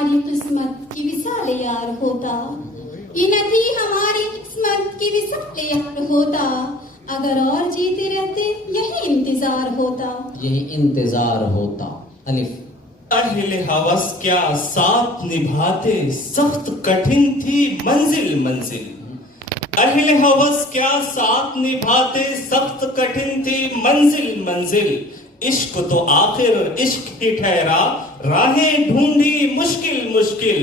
हमारी किस्मत की विसाल यार होता, ये न थी हमारी किस्मत की विसाल यार होता, अगर और जीते रहते यही इंतजार होता, यही इंतजार होता। अलिफ। अहले हवस क्या साथ निभाते, सख्त कठिन थी मंजिल मंजिल। अहले हवस क्या साथ निभाते, सख्त कठिन थी मंजिल मंजिल। इश्क तो आखिर इश्क ही ठहरा, राहें ढूंढी मुश्किल मुश्किल।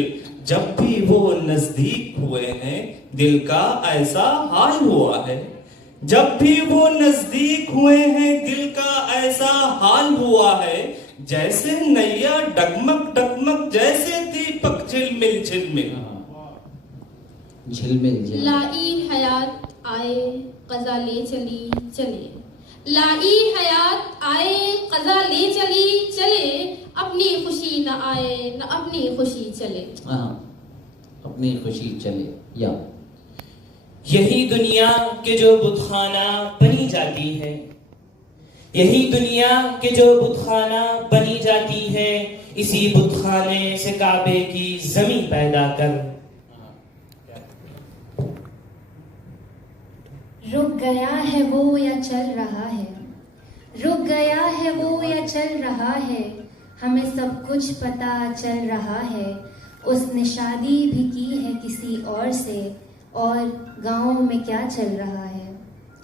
जब भी वो नजदीक हुए हैं, दिल का ऐसा हाल हुआ है। जब भी वो नजदीक हुए हैं, दिल का ऐसा हाल हुआ है। जैसे नैया डगमग डगमग, जैसे दीपक झिलमिल झिलमिल। झिलमिल झिलमिल। लाई हयात आए कज़ा ले चली चले, लाई हयात आए कज़ा ले चली चले, अपनी खुशी न आए न अपनी खुशी चले। हाँ, अपनी खुशी चले। या यही दुनिया के जो बुतखाना बनी जाती है, यही दुनिया के जो बुतखाना बनी जाती है, इसी बुतखाने से काबे की जमी पैदा कर। रुक गया है वो या चल रहा है, रुक गया है वो या चल रहा है, हमें सब कुछ पता चल रहा है। उसने शादी भी की है किसी और से, और गांव में क्या चल रहा है,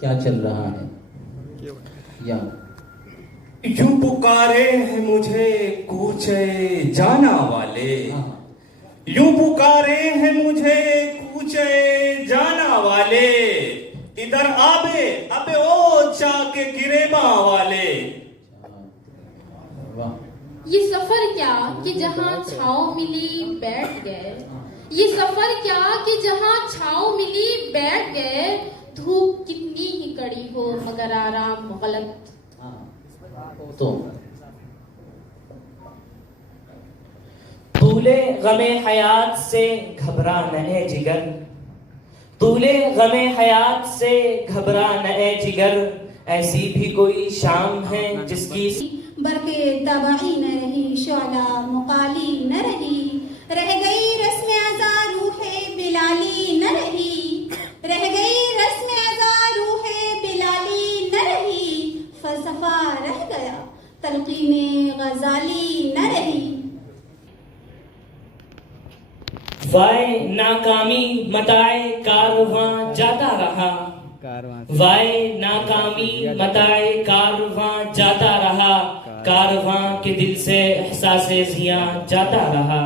क्या चल रहा है। या यूं पुकारे हैं मुझे कूचे जाना वाले, यूं पुकारे हैं मुझे कूचे जाना वाले। इधर आबे अबे ओ चाके गिरेबा वाले। वाह। ये सफर क्या कि जहाँ छाँव मिली बैठ गए, ये सफर क्या कि जहाँ छाँव मिली बैठ गए। धूप कितनी ही कड़ी हो मगर आराम गलत। तो तूले गमे हयात से घबरा न ए जिगर, तूले गमे हयात से घबरा न ए जिगर। ऐसी भी कोई शाम है जिसकी बरके तबाही न रही, शौला मुकाली न रही, रह गई रस्म अज़ा रूहे बिलाली न रही, रह गई रस्म अज़ा रूहे बिलाली न रही। फलसफा रह गया तलकीने गजाली न रही। वाय नाकामी मताए कारवां जाता रहा, वाय नाकामी मताए कारवां जाता रहा। कारवां के दिल से एहसासे जियां जाता रहा।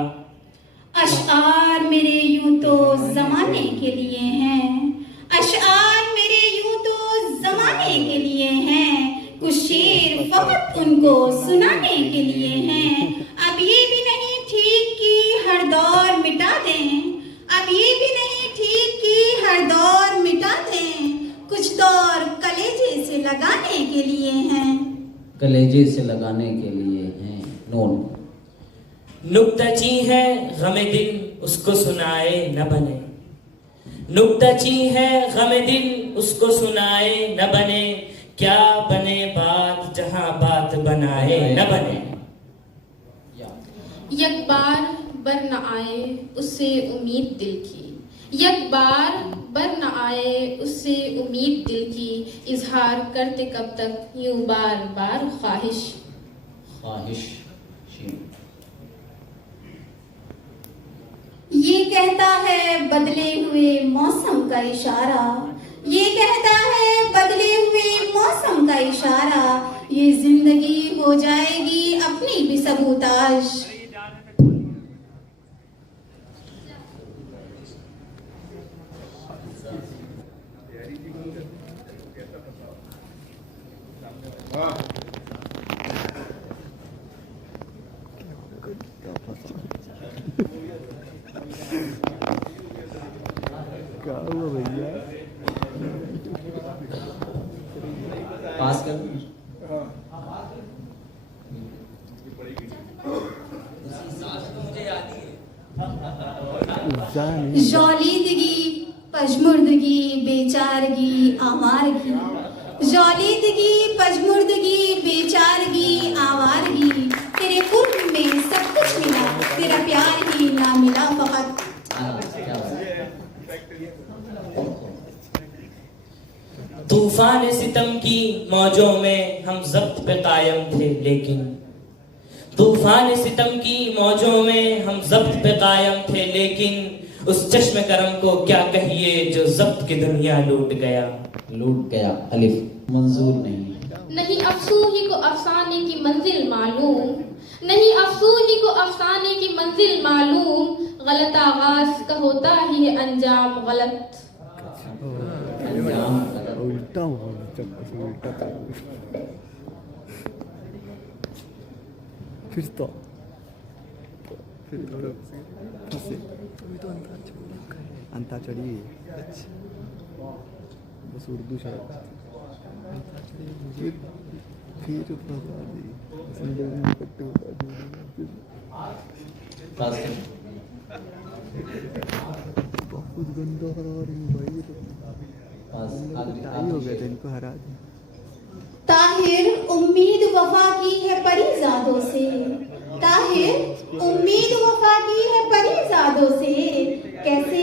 अशआर मेरे यूं तो जमाने के लिए हैं, अशआर मेरे यूं तो जमाने के लिए हैं। कुछ शेर फकत उनको सुनाने के लिए हैं। अब ये भी नहीं ठीक कि हर दौर मिटा दें, अब ये भी नहीं ठीक कि हर दौर मिटा दें। कुछ दौर कलेजे से लगाने के लिए हैं, कलेजे से लगाने के लिए हैं। नून। नुक्ताची है गमे दिल उसको सुनाए न बने, नुक्ताची है गमे दिल उसको सुनाए न बने। क्या बने बात जहां बात बनाए न बने। यक बार बर न आए उससे उम्मीद दिल की, यक बार बर न आए उससे उम्मीद दिल की। इजहार करते कब तक यूं बार बार ख्वाहिश। ख्वाहिश। ये कहता है बदले हुए मौसम का इशारा, ये कहता है बदले हुए मौसम का इशारा। ये जिंदगी हो जाएगी अपनी भी सबूताश। क्या हुआ भैया? पास कर। जौलीदगी पजमुर्दगी बेचारगी आवारगी, जौलीदगी पजमुर्दगी बेचारगी आवारगी। तेरे कुर्ब में सब कुछ मिला, तेरा प्यार ही तूफान सितम की मौजों में हम जब्त पे कायम थे, लेकिन तूफान सितम की मौजों में हम जब्त पे कायम थे, लेकिन उस चश्म करम को क्या कहिए जो जब्त की दुनिया लूट गया। लूट गया अलिफ मंजूर नहीं। नहीं अफसूही को अफसाने की मंजिल मालूम, नहीं अफसूही को अफसाने की मंजिल मालूम, गलत आगाज का होता ही है अंजाम गलत। उल्टा उल्टा फिर तो फंसे अंताक्षरी बस उर्दू शायद फिर बता दी बहुत गंदा हरा रही भाई, ताई हो गया था इनको हरा दी। ताहिर उम्मीद वफा की है परीज़ादों से, ताहिर उम्मीद वफा की है परीज़ादों से, कैसे